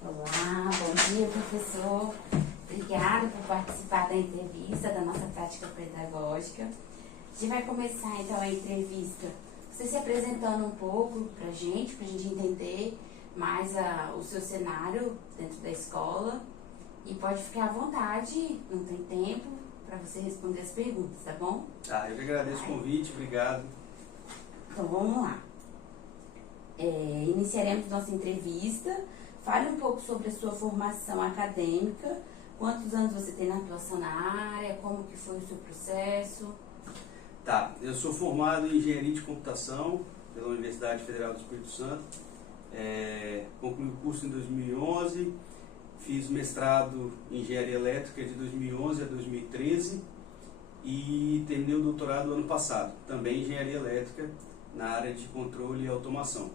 Olá, bom dia, professor. Obrigada por participar da entrevista da nossa prática pedagógica. A gente vai começar então a entrevista, você se apresentando um pouco para a gente entender mais o seu cenário dentro da escola. E pode ficar à vontade, não tem tempo, para você responder as perguntas, tá bom? Eu que agradeço o convite, obrigado. Então vamos lá. Iniciaremos nossa entrevista. Fale um pouco sobre a sua formação acadêmica, quantos anos você tem na atuação na área, como que foi o seu processo. Eu sou formado em Engenharia de Computação pela Universidade Federal do Espírito Santo. Concluí o curso em 2011, fiz mestrado em Engenharia Elétrica de 2011 a 2013 e terminei o doutorado ano passado, também em Engenharia Elétrica, na área de controle e automação.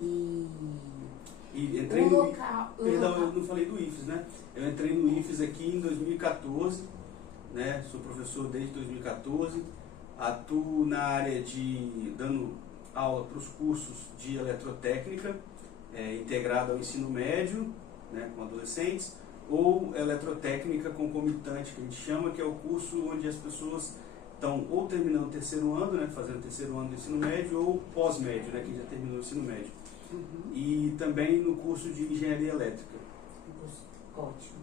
E entrei no local. Perdão, eu não falei do IFES, né? Eu entrei no IFES aqui em 2014, né? Sou professor desde 2014, atuo na área de dando aula para os cursos de eletrotécnica, integrado ao ensino médio, né, com adolescentes, ou eletrotécnica concomitante, que a gente chama, que é o curso onde as pessoas estão ou terminando o terceiro ano, né, fazendo o terceiro ano do ensino médio, ou pós-médio, né, que já terminou o ensino médio. E também no curso de Engenharia Elétrica. Ótimo.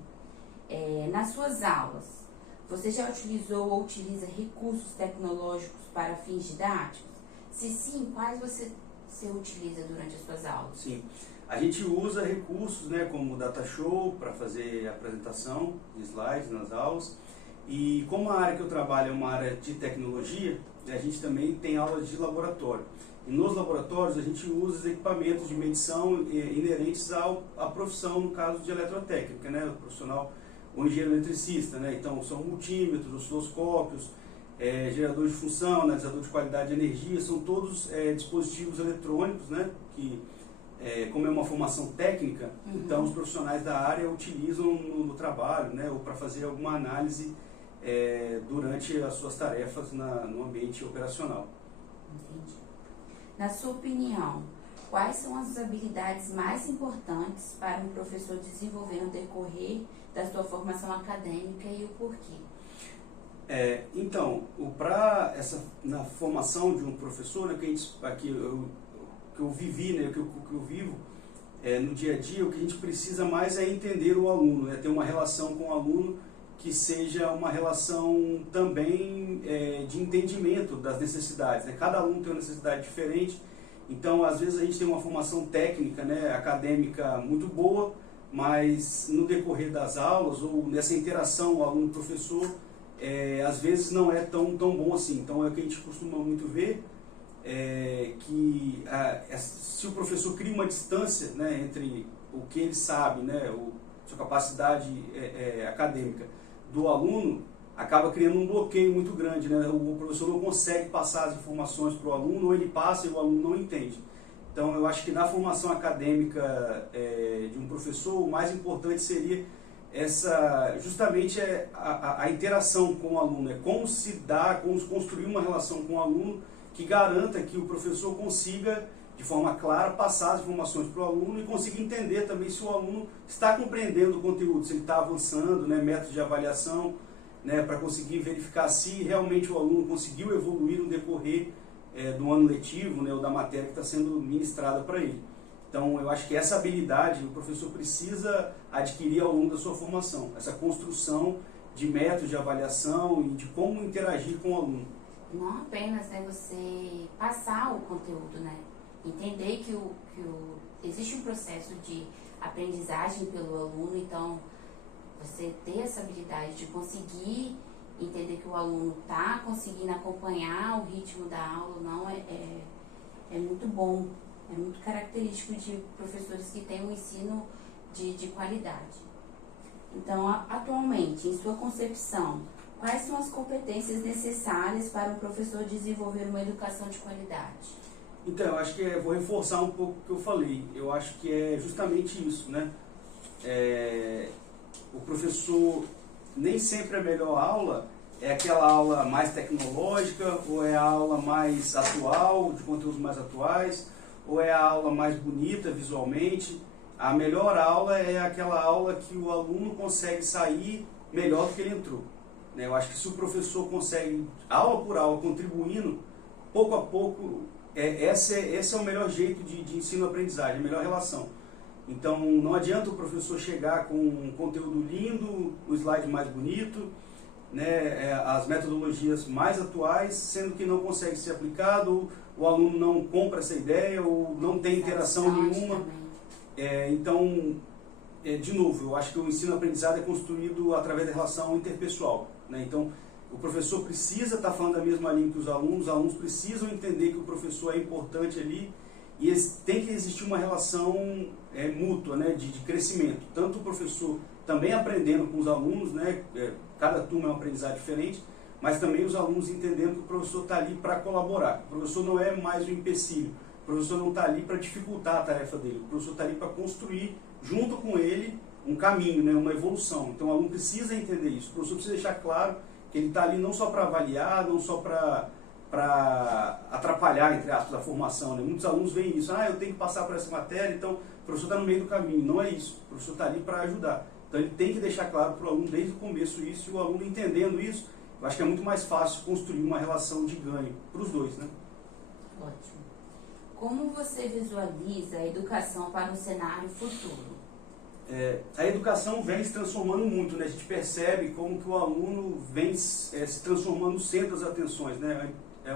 Nas suas aulas, você já utilizou ou utiliza recursos tecnológicos para fins didáticos? Se sim, quais você utiliza durante as suas aulas? Sim, a gente usa recursos, né, como o DataShow para fazer apresentação de slides nas aulas. E como a área que eu trabalho é uma área de tecnologia, a gente também tem aulas de laboratório. E nos laboratórios a gente usa os equipamentos de medição inerentes à profissão, no caso de eletrotécnica, né? O profissional, o engenheiro eletricista, né? Então são multímetros, osciloscópios, gerador de função, analisador de qualidade de energia, são todos dispositivos eletrônicos, né? Que, como é uma formação técnica, então os profissionais da área utilizam no trabalho, né? Ou para fazer alguma análise durante as suas tarefas no ambiente operacional. Entendi. Na sua opinião, quais são as habilidades mais importantes para um professor desenvolver no decorrer da sua formação acadêmica e o porquê? Na formação de um professor, né, que eu vivi, né, que eu vivo no dia a dia, o que a gente precisa mais é entender o aluno, ter uma relação com o aluno que seja uma relação também de entendimento das necessidades, né? Cada aluno tem uma necessidade diferente, então às vezes a gente tem uma formação técnica, né, acadêmica muito boa, mas no decorrer das aulas ou nessa interação aluno-professor, às vezes não é tão bom assim. Então é o que a gente costuma muito ver, que se o professor cria uma distância, né, entre o que ele sabe, né, sua capacidade acadêmica, do aluno, acaba criando um bloqueio muito grande, né? O professor não consegue passar as informações para o aluno, ou ele passa e o aluno não entende. Então eu acho que na formação acadêmica de um professor, o mais importante seria justamente a interação com o aluno, como como construir uma relação com o aluno que garanta que o professor consiga, de forma clara, passar as informações para o aluno e consiga entender também se o aluno está compreendendo o conteúdo, se ele está avançando, né, métodos de avaliação, né, para conseguir verificar se realmente o aluno conseguiu evoluir no decorrer do ano letivo, né, ou da matéria que está sendo ministrada para ele. Então, eu acho que essa habilidade o professor precisa adquirir ao longo da sua formação, essa construção de métodos de avaliação e de como interagir com o aluno. Não apenas você passar o conteúdo, né? Entender que existe um processo de aprendizagem pelo aluno, então você ter essa habilidade de conseguir entender que o aluno está conseguindo acompanhar o ritmo da aula, não é muito bom, é muito característico de professores que têm um ensino de qualidade. Então, atualmente, em sua concepção, quais são as competências necessárias para um professor desenvolver uma educação de qualidade? Então, eu acho que vou reforçar um pouco o que eu falei. Eu acho que é justamente isso, né? O professor, nem sempre a melhor aula é aquela aula mais tecnológica, ou é a aula mais atual, de conteúdos mais atuais, ou é a aula mais bonita visualmente. A melhor aula é aquela aula que o aluno consegue sair melhor do que ele entrou. Né? Eu acho que se o professor consegue, aula por aula, contribuindo, pouco a pouco, esse é o melhor jeito de ensino-aprendizagem, a melhor relação. Então, não adianta o professor chegar com um conteúdo lindo, o slide mais bonito, né, as metodologias mais atuais, sendo que não consegue ser aplicado, o aluno não compra essa ideia, ou não tem interação nenhuma. Então, de novo, eu acho que o ensino-aprendizado é construído através da relação interpessoal. Né? Então, o professor precisa estar falando a mesma língua que os alunos precisam entender que o professor é importante ali, e tem que existir uma relação mútua, né, de crescimento. Tanto o professor também aprendendo com os alunos, né, cada turma é uma aprendizagem diferente, mas também os alunos entendendo que o professor está ali para colaborar. O professor não é mais um empecilho, o professor não está ali para dificultar a tarefa dele, o professor está ali para construir, junto com ele, um caminho, né, uma evolução. Então o aluno precisa entender isso, o professor precisa deixar claro que ele está ali não só para avaliar, não só para atrapalhar, entre aspas, a formação. Né? Muitos alunos veem isso, eu tenho que passar por essa matéria, então o professor está no meio do caminho. Não é isso, o professor está ali para ajudar. Então ele tem que deixar claro para o aluno desde o começo isso, e o aluno entendendo isso, eu acho que é muito mais fácil construir uma relação de ganho para os dois. Né? Ótimo. Como você visualiza a educação para um cenário futuro? A educação vem se transformando muito, né? A gente percebe como que o aluno vem se transformando no centro das atenções. Né?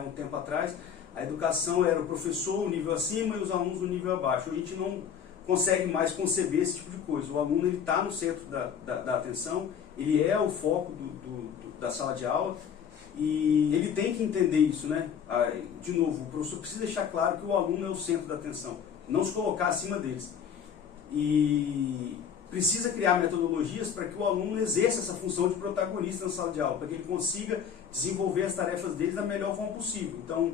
Um tempo atrás, a educação era o professor o nível acima e os alunos o nível abaixo. A gente não consegue mais conceber esse tipo de coisa. O aluno está no centro da atenção, ele é o foco da sala de aula, e ele tem que entender isso. Né? De novo, o professor precisa deixar claro que o aluno é o centro da atenção, não se colocar acima deles. E precisa criar metodologias para que o aluno exerça essa função de protagonista na sala de aula, para que ele consiga desenvolver as tarefas dele da melhor forma possível. Então,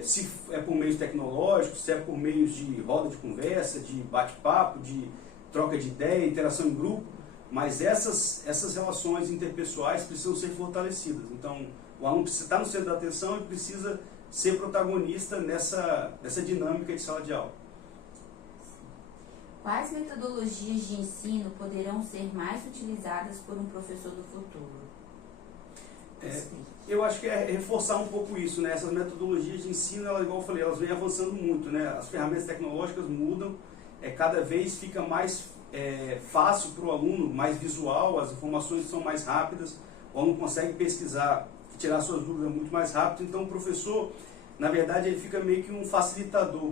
se é por meios tecnológicos, se é por meios de roda de conversa, de bate-papo, de troca de ideia, interação em grupo, mas essas relações interpessoais precisam ser fortalecidas. Então, o aluno precisa estar no centro da atenção e precisa ser protagonista nessa dinâmica de sala de aula. Quais metodologias de ensino poderão ser mais utilizadas por um professor do futuro? Eu acho que é reforçar um pouco isso, né? Essas metodologias de ensino, igual eu falei, elas vêm avançando muito, né? As ferramentas tecnológicas mudam, cada vez fica mais fácil para o aluno, mais visual, as informações são mais rápidas, o aluno consegue pesquisar e tirar suas dúvidas muito mais rápido. Então o professor, na verdade, ele fica meio que um facilitador.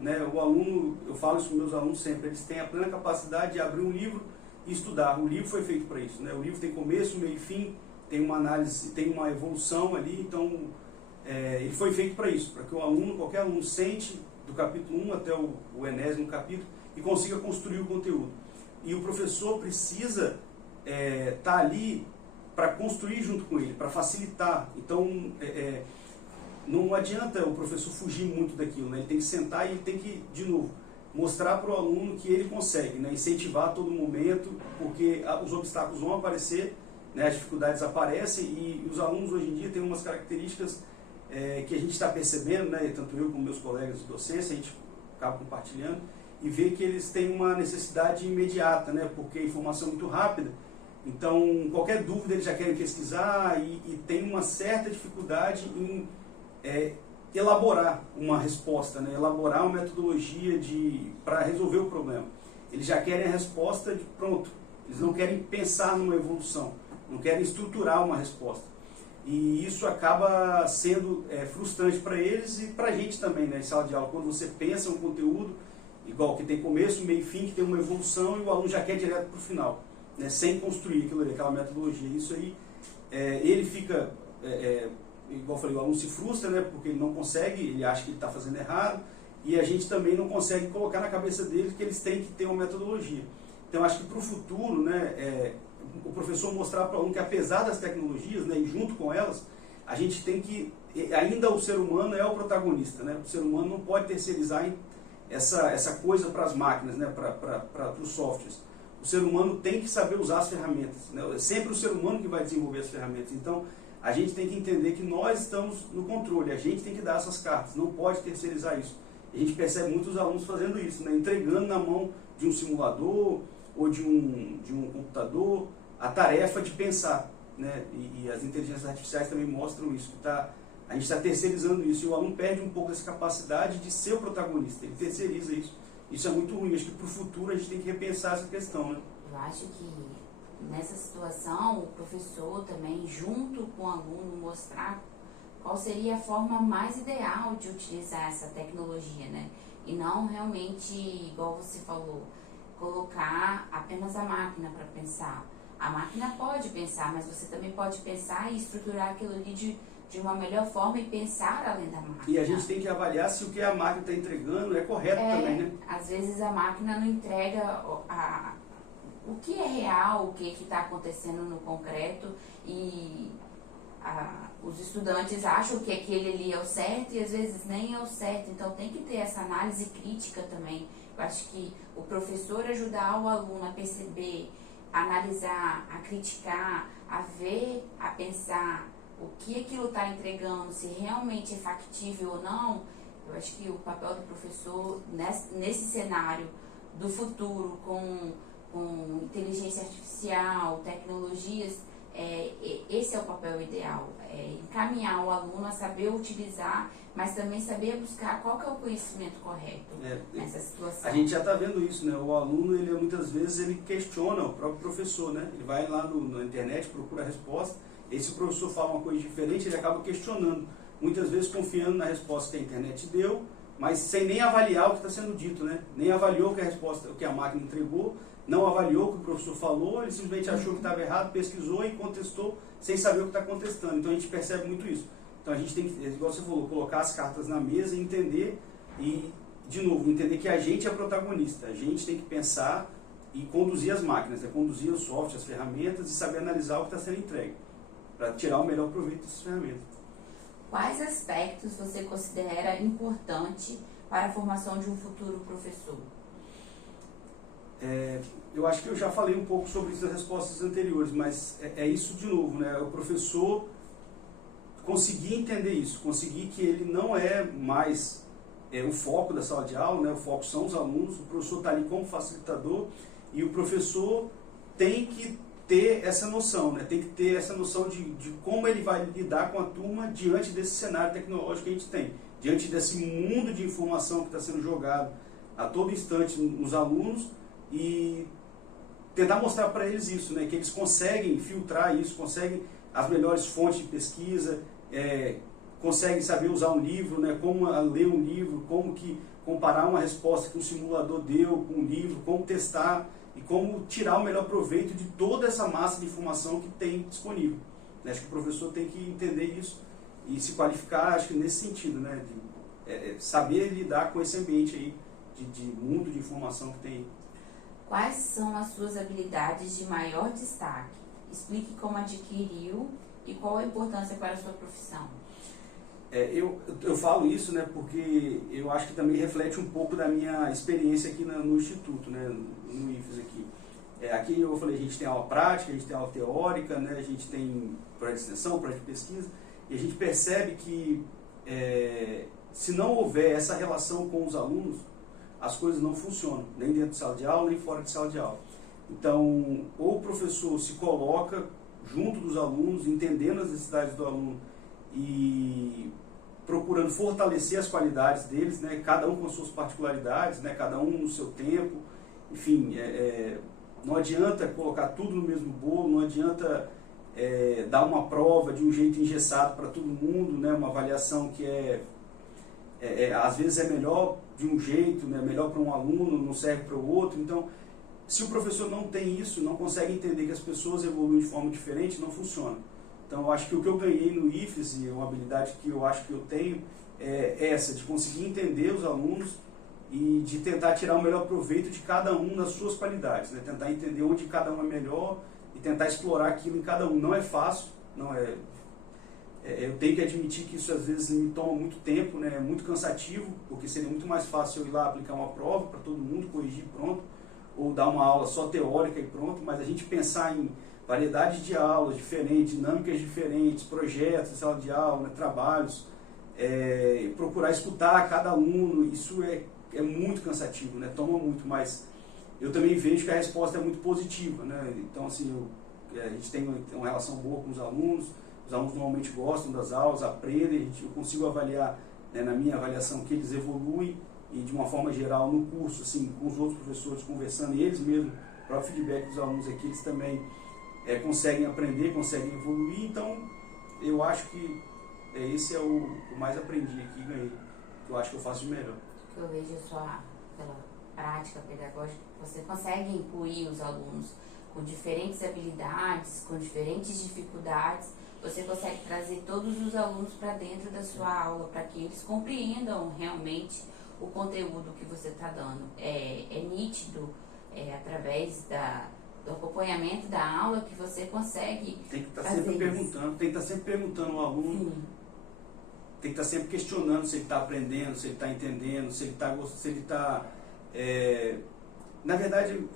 Né? O aluno, eu falo isso com meus alunos sempre, eles têm a plena capacidade de abrir um livro e estudar. O livro foi feito para isso, né? O livro tem começo, meio e fim, tem uma análise, tem uma evolução ali, então ele foi feito para isso, para que o aluno, qualquer aluno, sente do capítulo 1 até o 80º capítulo e consiga construir o conteúdo. E o professor precisa estar ali para construir junto com ele, para facilitar. Então, não adianta o professor fugir muito daquilo, né? Ele tem que sentar e ele tem que, de novo, mostrar para o aluno que ele consegue, né? Incentivar a todo momento, porque os obstáculos vão aparecer, né? As dificuldades aparecem, e os alunos hoje em dia têm umas características que a gente está percebendo, né? Tanto eu como meus colegas de docência, a gente acaba compartilhando, e vê que eles têm uma necessidade imediata, né? Porque a informação é muito rápida, então qualquer dúvida eles já querem pesquisar, e tem uma certa dificuldade em elaborar uma resposta, né? Elaborar uma metodologia para resolver o problema. Eles já querem a resposta de pronto, eles não querem pensar numa evolução, não querem estruturar uma resposta. E isso acaba sendo frustrante para eles e para a gente também, né? Em sala de aula, quando você pensa um conteúdo, igual que tem começo, meio e fim, que tem uma evolução, e o aluno já quer direto para o final, né? Sem construir aquela metodologia. Isso aí, ele fica... igual eu falei, o aluno se frustra, né, porque ele não consegue, ele acha que ele está fazendo errado, e a gente também não consegue colocar na cabeça deles que eles têm que ter uma metodologia. Então, acho que para o futuro, né, o professor mostrar para o aluno que, apesar das tecnologias, né, e junto com elas, a gente tem que, ainda o ser humano é o protagonista, né, o ser humano não pode terceirizar essa coisa para as máquinas, né, para os softwares. O ser humano tem que saber usar as ferramentas, né, é sempre o ser humano que vai desenvolver as ferramentas. Então, a gente tem que entender que nós estamos no controle, a gente tem que dar essas cartas, não pode terceirizar isso. A gente percebe muitos alunos fazendo isso, né? Entregando na mão de um simulador ou de um computador a tarefa de pensar, né? E as inteligências artificiais também mostram isso, que a gente está terceirizando isso, e o aluno perde um pouco dessa capacidade de ser o protagonista, ele terceiriza isso. Isso é muito ruim, acho que para o futuro a gente tem que repensar essa questão, né? Eu acho que nessa situação o professor também, junto com o aluno, mostrar qual seria a forma mais ideal de utilizar essa tecnologia, né? E não realmente, igual você falou, colocar apenas a máquina para pensar. A máquina pode pensar, mas você também pode pensar e estruturar aquilo ali de uma melhor forma e pensar além da máquina. E a gente tem que avaliar se o que a máquina está entregando é correto também, né? Às vezes a máquina não entrega o que é real, o que está acontecendo no concreto, e os estudantes acham que aquele ali é o certo e às vezes nem é o certo. Então tem que ter essa análise crítica também. Eu acho que o professor ajudar o aluno a perceber, a analisar, a criticar, a ver, a pensar o que aquilo está entregando, se realmente é factível ou não. Eu acho que o papel do professor nesse cenário do futuro, com inteligência artificial, tecnologias, esse é o papel ideal, encaminhar o aluno a saber utilizar, mas também saber buscar qual que é o conhecimento correto nessa situação. A gente já está vendo isso, né? O aluno, muitas vezes, ele questiona o próprio professor, né? Ele vai lá na internet, procura a resposta, e se o professor fala uma coisa diferente, ele acaba questionando, muitas vezes confiando na resposta que a internet deu, mas sem nem avaliar o que está sendo dito, né? Nem avaliou o que a máquina entregou, não avaliou o que o professor falou, ele simplesmente achou que estava errado, pesquisou e contestou sem saber o que está contestando. Então a gente percebe muito isso. Então a gente tem que, igual você falou, colocar as cartas na mesa e entender, e, de novo, entender que a gente é protagonista. A gente tem que pensar e conduzir as máquinas, conduzir o software, as ferramentas, e saber analisar o que está sendo entregue, para tirar o melhor proveito dessas ferramentas. Quais aspectos você considera importante para a formação de um futuro professor? Eu acho que eu já falei um pouco sobre isso nas respostas anteriores, mas é isso de novo, né? O professor conseguir entender isso, conseguir que ele não é mais o foco da sala de aula, né? O foco são os alunos, o professor está ali como facilitador, e o professor tem que ter essa noção, né? Tem que ter essa noção de como ele vai lidar com a turma diante desse cenário tecnológico que a gente tem, diante desse mundo de informação que está sendo jogado a todo instante nos alunos, e tentar mostrar para eles isso, né? Que eles conseguem filtrar isso, conseguem as melhores fontes de pesquisa, conseguem saber usar um livro, né? Como ler um livro, como que comparar uma resposta que um simulador deu com um livro, como testar e como tirar o melhor proveito de toda essa massa de informação que tem disponível. Acho que o professor tem que entender isso e se qualificar, acho que nesse sentido, né? De saber lidar com esse ambiente aí de mundo de informação que tem. Quais são as suas habilidades de maior destaque? Explique como adquiriu e qual a importância para a sua profissão. Eu falo isso, né, porque eu acho que também reflete um pouco da minha experiência aqui no Instituto, né, no IFES aqui. Aqui eu falei, a gente tem aula prática, a gente tem aula teórica, né, a gente tem projeto de extensão, projeto de pesquisa, e a gente percebe que se não houver essa relação com os alunos, as coisas não funcionam, nem dentro de sala de aula, nem fora de sala de aula. Então, ou o professor se coloca junto dos alunos, entendendo as necessidades do aluno e procurando fortalecer as qualidades deles, né, cada um com as suas particularidades, né, cada um no seu tempo, enfim, não adianta colocar tudo no mesmo bolo, não adianta dar uma prova de um jeito engessado para todo mundo, né, uma avaliação que às vezes é melhor de um jeito, né, melhor para um aluno, não serve para o outro. Então, se o professor não tem isso, não consegue entender que as pessoas evoluem de forma diferente, não funciona. Então, eu acho que o que eu ganhei no IFES, e uma habilidade que eu acho que eu tenho, é essa, de conseguir entender os alunos e de tentar tirar o melhor proveito de cada um nas suas qualidades, né? Tentar entender onde cada um é melhor e tentar explorar aquilo em cada um. Não é fácil, não é... eu tenho que admitir que isso às vezes me toma muito tempo, né? É muito cansativo, porque seria muito mais fácil eu ir lá aplicar uma prova para todo mundo, corrigir pronto, ou dar uma aula só teórica e pronto, mas a gente pensar em variedade de aulas diferentes, dinâmicas diferentes, projetos, sala de aula, né? Trabalhos, procurar escutar cada aluno, isso é muito cansativo, né? Toma muito, mas eu também vejo que a resposta é muito positiva, né? Então, assim, a gente tem uma relação boa com os alunos normalmente gostam das aulas, aprendem, eu consigo avaliar, né, na minha avaliação, que eles evoluem, e de uma forma geral no curso, assim, com os outros professores conversando, e eles mesmos, o próprio feedback dos alunos aqui, eles também conseguem aprender, conseguem evoluir. Então eu acho que esse é o mais aprendi aqui, ganhei, que eu acho que eu faço de melhor. Que eu vejo pela prática pedagógica, você consegue incluir os alunos com diferentes habilidades, com diferentes dificuldades, você consegue trazer todos os alunos para dentro da sua aula, para que eles compreendam realmente o conteúdo que você está dando. É nítido, através do acompanhamento da aula, que você consegue. Tem que estar sempre perguntando, tem que estar sempre perguntando ao aluno. Sim. Tem que estar sempre questionando se ele está aprendendo, se ele está entendendo, se ele está. Na verdade,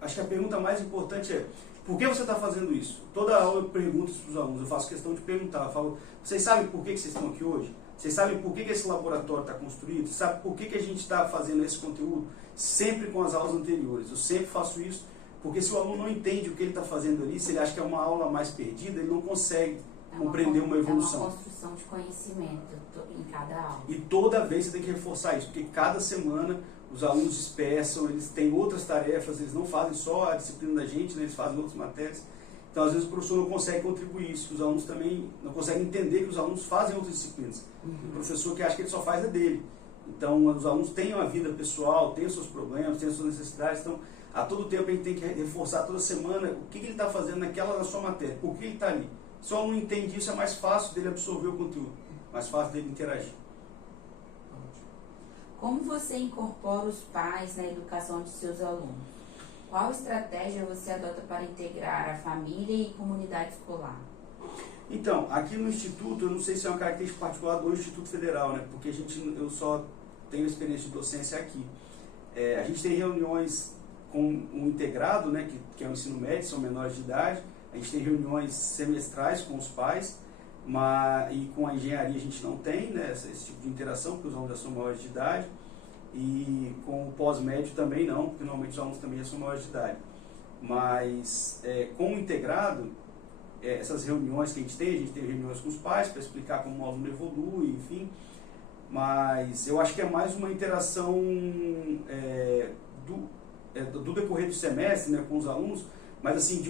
acho que a pergunta mais importante é: por que você está fazendo isso? Toda aula eu pergunto para os alunos, eu faço questão de perguntar. Eu falo: vocês sabem por que vocês estão aqui hoje? Vocês sabem por que esse laboratório está construído? Sabe por que a gente está fazendo esse conteúdo? Sempre com as aulas anteriores. Eu sempre faço isso, porque se o aluno não entende o que ele está fazendo ali, se ele acha que é uma aula mais perdida, ele não consegue compreender uma evolução. É uma construção de conhecimento em cada aula. E toda vez você tem que reforçar isso, porque cada semana os alunos dispersam, eles têm outras tarefas, eles não fazem só a disciplina da gente, né, eles fazem outras matérias. Então, às vezes, o professor não consegue contribuir isso, que os alunos também não conseguem entender que os alunos fazem outras disciplinas. O professor que acha que ele só faz é dele. Então, os alunos têm uma vida pessoal, têm os seus problemas, têm as suas necessidades. Então, a todo tempo a gente tem que reforçar toda semana o que ele está fazendo na sua matéria, por que ele está ali. Se o aluno entende isso, é mais fácil dele absorver o conteúdo, mais fácil dele interagir. Como você incorpora os pais na educação de seus alunos? Qual estratégia você adota para integrar a família e comunidade escolar? Então, aqui no Instituto, eu não sei se é uma característica particular do Instituto Federal, né? Porque eu só tenho experiência de docência aqui. A gente tem reuniões com o integrado, né? Que é o ensino médio, são menores de idade. A gente tem reuniões semestrais com os pais, e com a engenharia a gente não tem, né, esse tipo de interação, porque os alunos já são maiores de idade. E com o pós-médio também não, porque normalmente os alunos também já são maiores de idade. Mas com o integrado, essas reuniões que a gente tem reuniões com os pais para explicar como o aluno evolui, enfim. Mas eu acho que é mais uma interação do decorrer do semestre, né, com os alunos, mas assim,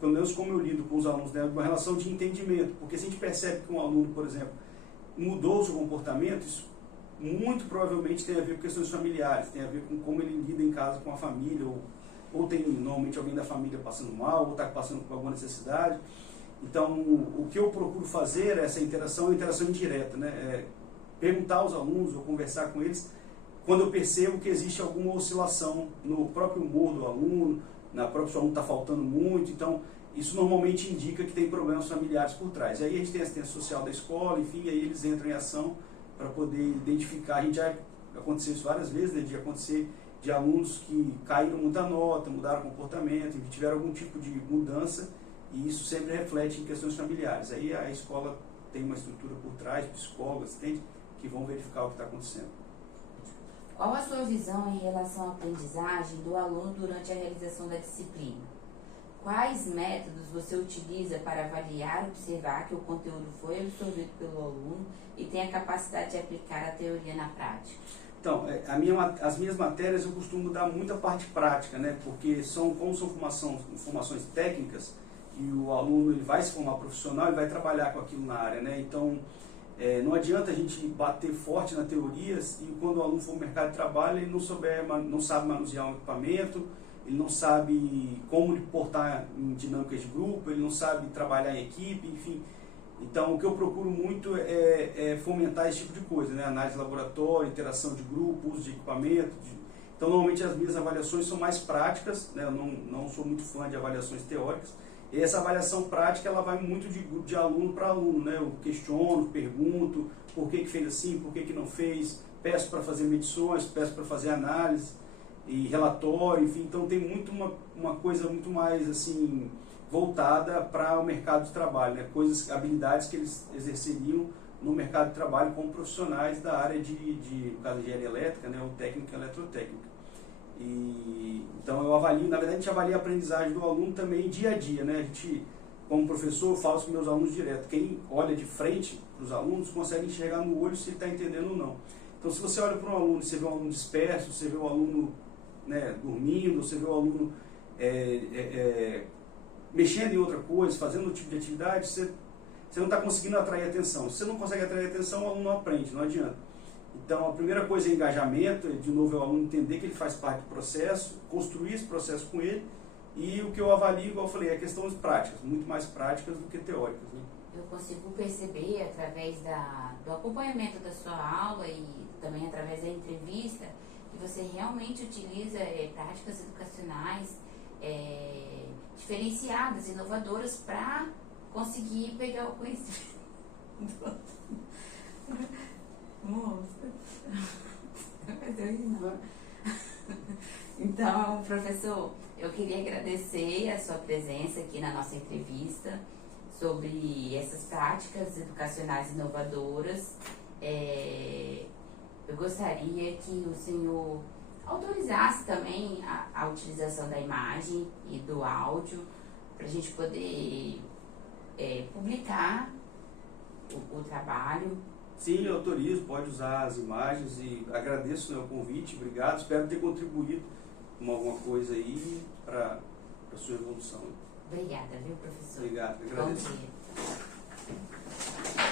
pelo menos como eu lido com os alunos, né, uma relação de entendimento. Porque se a gente percebe que um aluno, por exemplo, mudou o seu comportamento, isso muito provavelmente tem a ver com questões familiares, tem a ver com como ele lida em casa com a família, ou tem normalmente alguém da família passando mal, ou está passando por alguma necessidade. Então, o que eu procuro fazer é essa interação, uma interação indireta, né? Perguntar aos alunos, ou conversar com eles, quando eu percebo que existe alguma oscilação no próprio humor do aluno, na própria aluno está faltando muito. Então, isso normalmente indica que tem problemas familiares por trás. Aí a gente tem a assistência social da escola, enfim, aí eles entram em ação para poder identificar. A gente já aconteceu isso várias vezes, né, de acontecer de alunos que caíram muita nota, mudaram comportamento, tiveram algum tipo de mudança, e isso sempre reflete em questões familiares. Aí a escola tem uma estrutura por trás, psicólogos, assistentes, que vão verificar o que está acontecendo. Qual a sua visão em relação à aprendizagem do aluno durante a realização da disciplina? Quais métodos você utiliza para avaliar e observar que o conteúdo foi absorvido pelo aluno e tem a capacidade de aplicar a teoria na prática? Então, as minhas matérias eu costumo dar muita parte prática, né? Porque como são formações técnicas, e o aluno ele vai se formar profissional, ele vai trabalhar com aquilo na área, né? Então, não adianta a gente bater forte na teoria e quando o aluno for no mercado de trabalho ele não sabe manusear um equipamento, ele não sabe como lhe portar em dinâmicas de grupo, ele não sabe trabalhar em equipe, enfim. Então, o que eu procuro muito é fomentar esse tipo de coisa, né? Análise de laboratório, interação de grupo, uso de equipamento. Então, normalmente as minhas avaliações são mais práticas, né? Eu não sou muito fã de avaliações teóricas. E essa avaliação prática, ela vai muito de aluno para aluno, né? Eu questiono, pergunto por que fez assim, por que não fez, peço para fazer medições, peço para fazer análise e relatório, enfim. Então tem muito uma coisa muito mais assim voltada para o mercado de trabalho, né? Habilidades que eles exerceriam no mercado de trabalho como profissionais da área no caso de engenharia elétrica, né, ou técnica e eletrotécnica. Então eu avalio, na verdade a gente avalia a aprendizagem do aluno também dia a dia, né? A gente, como professor, eu falo isso com meus alunos direto. Quem olha de frente para os alunos consegue enxergar no olho se ele está entendendo ou não. Então se você olha para um aluno e você vê um aluno disperso, você vê um aluno, né, dormindo, você vê um aluno mexendo em outra coisa, fazendo outro tipo de atividade, você não está conseguindo atrair atenção. Se você não consegue atrair atenção, o aluno não aprende, não adianta. Então, a primeira coisa é engajamento, de novo, é o aluno entender que ele faz parte do processo, construir esse processo com ele, e o que eu avalio, igual eu falei, é questões práticas, muito mais práticas do que teóricas. Né? Eu consigo perceber, através do acompanhamento da sua aula e também através da entrevista, que você realmente utiliza práticas educacionais diferenciadas, inovadoras, para conseguir pegar o conhecimento. Moça. Então, professor, eu queria agradecer a sua presença aqui na nossa entrevista sobre essas práticas educacionais inovadoras. Eu gostaria que o senhor autorizasse também a utilização da imagem e do áudio para a gente poder publicar o trabalho. Sim, eu autorizo, pode usar as imagens e agradeço, né, o convite, obrigado, espero ter contribuído com alguma coisa aí para a sua evolução. Obrigada, viu, professor? Obrigado, agradeço. Bom dia.